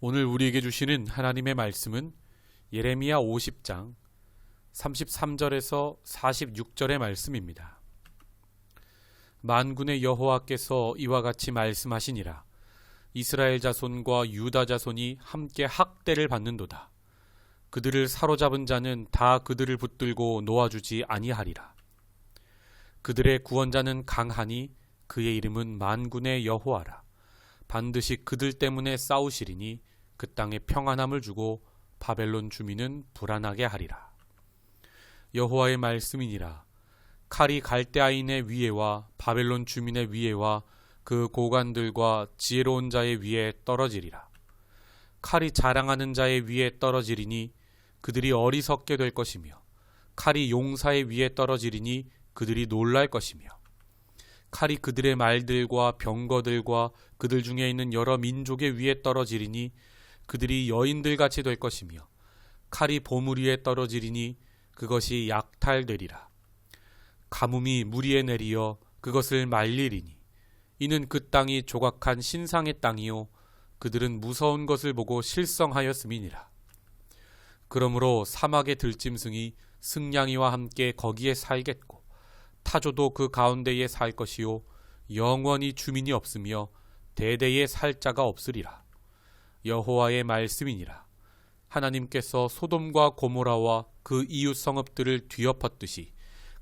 오늘 우리에게 주시는 하나님의 말씀은 예레미야 50장 33절에서 46절의 말씀입니다. 만군의 여호와께서 이와 같이 말씀하시니라. 이스라엘 자손과 유다 자손이 함께 학대를 받는도다. 그들을 사로잡은 자는 다 그들을 붙들고 놓아주지 아니하리라. 그들의 구원자는 강하니 그의 이름은 만군의 여호와라. 반드시 그들 때문에 싸우시리니 그 땅에 평안함을 주고 바벨론 주민은 불안하게 하리라. 여호와의 말씀이니라. 칼이 갈대아인의 위에와 바벨론 주민의 위에와 그 고관들과 지혜로운 자의 위에 떨어지리라. 칼이 자랑하는 자의 위에 떨어지리니 그들이 어리석게 될 것이며, 칼이 용사의 위에 떨어지리니 그들이 놀랄 것이며, 칼이 그들의 말들과 병거들과 그들 중에 있는 여러 민족의 위에 떨어지리니 그들이 여인들같이 될 것이며, 칼이 보물 위에 떨어지리니 그것이 약탈되리라. 가뭄이 물 위에 내리어 그것을 말리리니 이는 그 땅이 조각한 신상의 땅이요 그들은 무서운 것을 보고 실성하였음이니라. 그러므로 사막의 들짐승이 승냥이와 함께 거기에 살겠고, 타조도 그 가운데에 살 것이요 영원히 주민이 없으며 대대에 살 자가 없으리라. 여호와의 말씀이니라. 하나님께서 소돔과 고모라와 그 이웃 성읍들을 뒤엎었듯이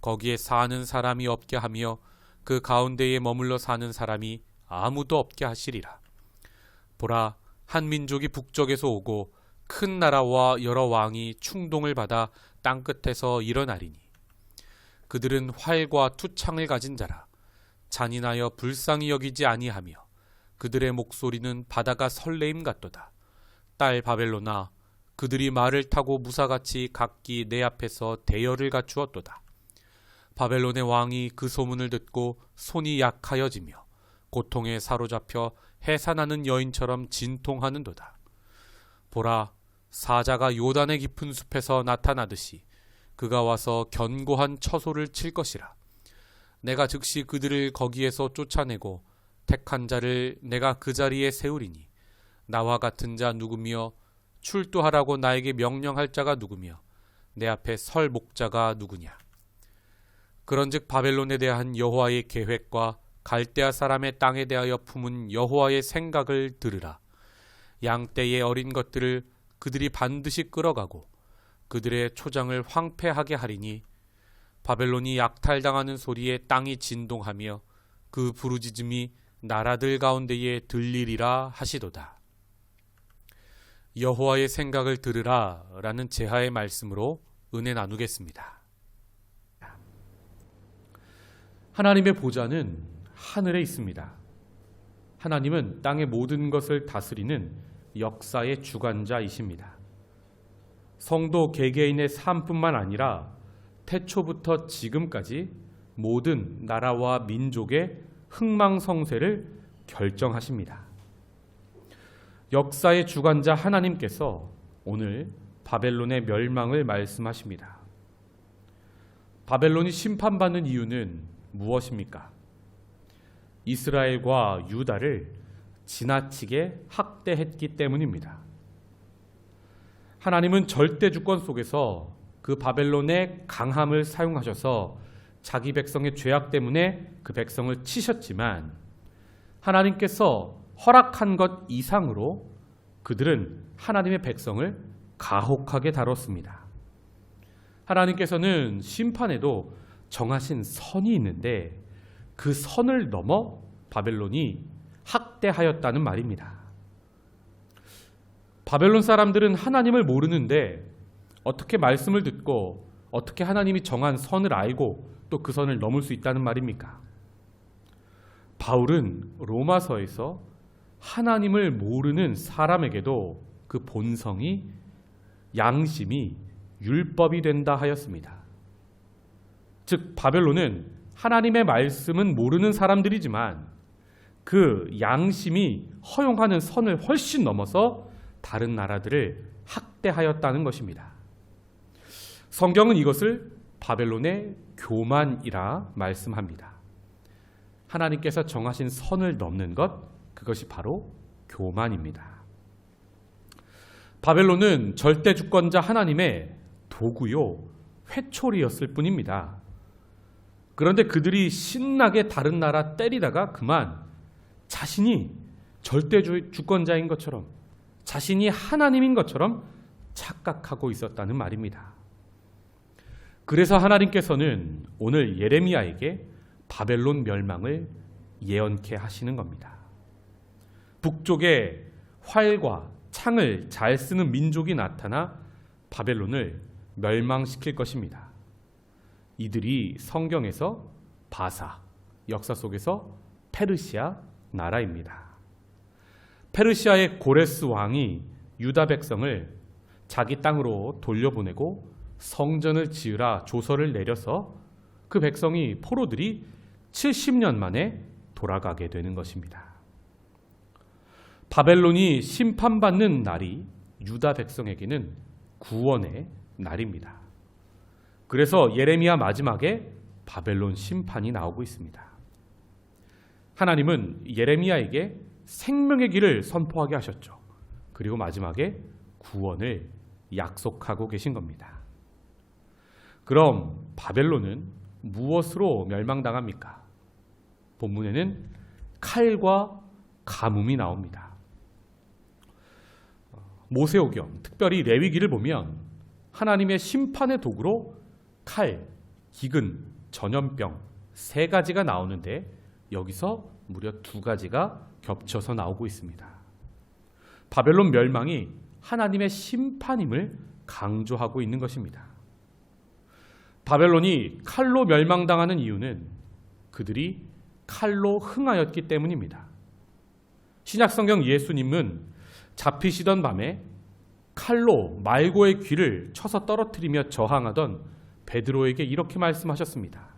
거기에 사는 사람이 없게 하며 그 가운데에 머물러 사는 사람이 아무도 없게 하시리라. 보라, 한 민족이 북쪽에서 오고 큰 나라와 여러 왕이 충동을 받아 땅끝에서 일어나리니 그들은 활과 투창을 가진 자라. 잔인하여 불쌍히 여기지 아니하며 그들의 목소리는 바다가 설레임 같도다. 딸 바벨로나, 그들이 말을 타고 무사같이 각기 내 앞에서 대열을 갖추었도다. 바벨론의 왕이 그 소문을 듣고 손이 약하여지며 고통에 사로잡혀 해산하는 여인처럼 진통하는도다. 보라, 사자가 요단의 깊은 숲에서 나타나듯이 그가 와서 견고한 처소를 칠 것이라. 내가 즉시 그들을 거기에서 쫓아내고 택한 자를 내가 그 자리에 세우리니 나와 같은 자 누구며 출두하라고 나에게 명령할 자가 누구며 내 앞에 설 목자가 누구냐. 그런즉 바벨론에 대한 여호와의 계획과 갈대아 사람의 땅에 대하여 품은 여호와의 생각을 들으라. 양떼의 어린 것들을 그들이 반드시 끌어가고 그들의 초장을 황폐하게 하리니 바벨론이 약탈당하는 소리에 땅이 진동하며 그 부르짖음이 나라들 가운데에 들리리라 하시도다. 여호와의 생각을 들으라 라는 제하의 말씀으로 은혜 나누겠습니다. 하나님의 보좌는 하늘에 있습니다. 하나님은 땅의 모든 것을 다스리는 역사의 주관자이십니다. 성도 개개인의 삶뿐만 아니라 태초부터 지금까지 모든 나라와 민족의 흥망성쇠를 결정하십니다. 역사의 주관자 하나님께서 오늘 바벨론의 멸망을 말씀하십니다. 바벨론이 심판받는 이유는 무엇입니까? 이스라엘과 유다를 지나치게 학대했기 때문입니다. 하나님은 절대 주권 속에서 그 바벨론의 강함을 사용하셔서 자기 백성의 죄악 때문에 그 백성을 치셨지만 하나님께서 허락한 것 이상으로 그들은 하나님의 백성을 가혹하게 다뤘습니다. 하나님께서는 심판에도 정하신 선이 있는데 그 선을 넘어 바벨론이 학대하였다는 말입니다. 바벨론 사람들은 하나님을 모르는데 어떻게 말씀을 듣고 어떻게 하나님이 정한 선을 알고 또 그 선을 넘을 수 있다는 말입니까? 바울은 로마서에서 하나님을 모르는 사람에게도 그 본성이 양심이 율법이 된다 하였습니다. 즉 바벨론은 하나님의 말씀은 모르는 사람들이지만 그 양심이 허용하는 선을 훨씬 넘어서 다른 나라들을 학대하였다는 것입니다. 성경은 이것을 바벨론의 교만이라 말씀합니다. 하나님께서 정하신 선을 넘는 것, 그것이 바로 교만입니다. 바벨론은 절대 주권자 하나님의 도구요, 회초리였을 뿐입니다. 그런데 그들이 신나게 다른 나라 때리다가 그만 자신이 절대 주권자인 것처럼, 자신이 하나님인 것처럼 착각하고 있었다는 말입니다. 그래서 하나님께서는 오늘 예레미야에게 바벨론 멸망을 예언케 하시는 겁니다. 북쪽에 활과 창을 잘 쓰는 민족이 나타나 바벨론을 멸망시킬 것입니다. 이들이 성경에서 바사, 역사 속에서 페르시아 나라입니다. 페르시아의 고레스 왕이 유다 백성을 자기 땅으로 돌려보내고 성전을 지으라 조서를 내려서 그 백성이 포로들이 70년 만에 돌아가게 되는 것입니다. 바벨론이 심판받는 날이 유다 백성에게는 구원의 날입니다. 그래서 예레미야 마지막에 바벨론 심판이 나오고 있습니다. 하나님은 예레미야에게 생명의 길을 선포하게 하셨죠. 그리고 마지막에 구원을 약속하고 계신 겁니다. 그럼 바벨론은 무엇으로 멸망당합니까? 본문에는 칼과 가뭄이 나옵니다. 모세오경, 특별히 레위기를 보면 하나님의 심판의 도구로 칼, 기근, 전염병 3가지가 나오는데 여기서 무려 2가지가 겹쳐서 나오고 있습니다. 바벨론 멸망이 하나님의 심판임을 강조하고 있는 것입니다. 바벨론이 칼로 멸망당하는 이유는 그들이 칼로 흥하였기 때문입니다. 신약성경 예수님은 잡히시던 밤에 칼로 말고의 귀를 쳐서 떨어뜨리며 저항하던 베드로에게 이렇게 말씀하셨습니다.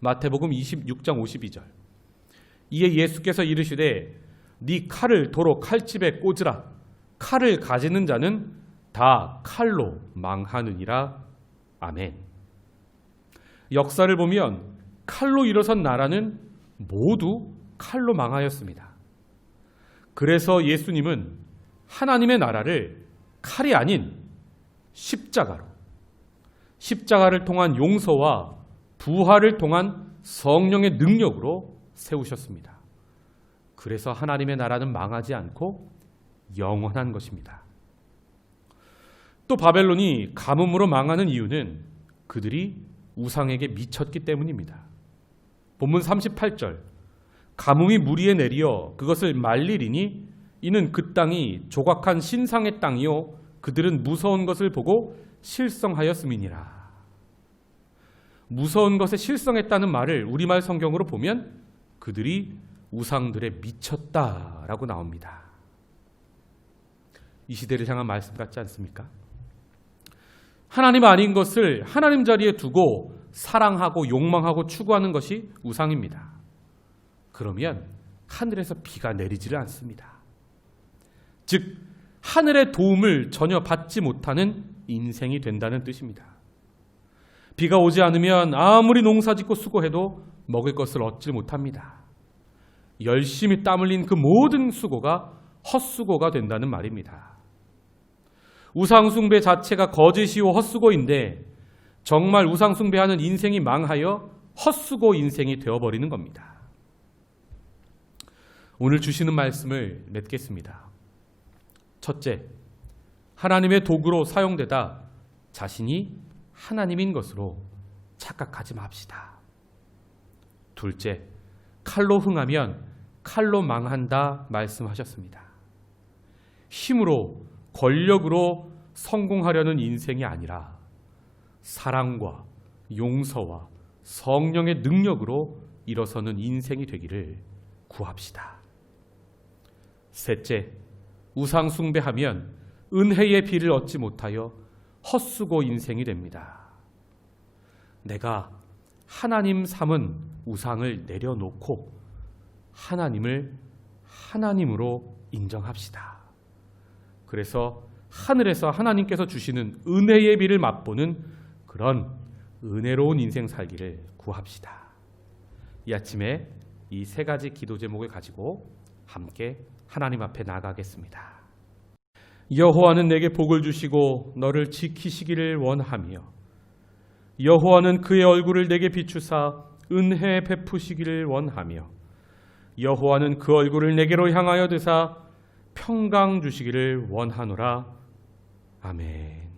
마태복음 26장 52절. 이에 예수께서 이르시되 네 칼을 도로 칼집에 꽂으라. 칼을 가지는 자는 다 칼로 망하느니라. 아멘. 역사를 보면 칼로 일어선 나라는 모두 칼로 망하였습니다. 그래서 예수님은 하나님의 나라를 칼이 아닌 십자가를 통한 용서와 부활을 통한 성령의 능력으로 세우셨습니다. 그래서 하나님의 나라는 망하지 않고 영원한 것입니다. 또 바벨론이 가뭄으로 망하는 이유는 그들이 우상에게 미쳤기 때문입니다. 본문 38절. 가뭄이 무리에 내리어 그것을 말리리니 이는 그 땅이 조각한 신상의 땅이요 그들은 무서운 것을 보고 실성하였음이니라. 무서운 것에 실성했다는 말을 우리말 성경으로 보면 그들이 우상들에 미쳤다라고 나옵니다. 이 시대를 향한 말씀 같지 않습니까? 하나님 아닌 것을 하나님 자리에 두고 사랑하고 욕망하고 추구하는 것이 우상입니다. 그러면 하늘에서 비가 내리지를 않습니다. 즉 하늘의 도움을 전혀 받지 못하는 인생이 된다는 뜻입니다. 비가 오지 않으면 아무리 농사짓고 수고해도 먹을 것을 얻지 못합니다. 열심히 땀 흘린 그 모든 수고가 헛수고가 된다는 말입니다. 우상숭배 자체가 거짓이요 헛수고인데 정말 우상숭배하는 인생이 망하여 헛수고 인생이 되어버리는 겁니다. 오늘 주시는 말씀을 맺겠습니다. 첫째, 하나님의 도구로 사용되다 자신이 하나님인 것으로 착각하지 맙시다. 둘째, 칼로 흥하면 칼로 망한다 말씀하셨습니다. 힘으로 권력으로 성공하려는 인생이 아니라 사랑과 용서와 성령의 능력으로 일어서는 인생이 되기를 구합시다. 셋째, 우상 숭배하면 은혜의 비를 얻지 못하여 헛수고 인생이 됩니다. 내가 하나님 삼은 우상을 내려놓고 하나님을 하나님으로 인정합시다. 그래서 하늘에서 하나님께서 주시는 은혜의 비를 맛보는 그런 은혜로운 인생 살기를 구합시다. 이 아침에 이 3가지 기도 제목을 가지고 함께 하나님 앞에 나가겠습니다. 여호와는 내게 복을 주시고 너를 지키시기를 원하며 여호와는 그의 얼굴을 내게 비추사 은혜 베푸시기를 원하며 여호와는 그 얼굴을 내게로 향하여 드사 평강 주시기를 원하노라. 아멘.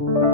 있습니다.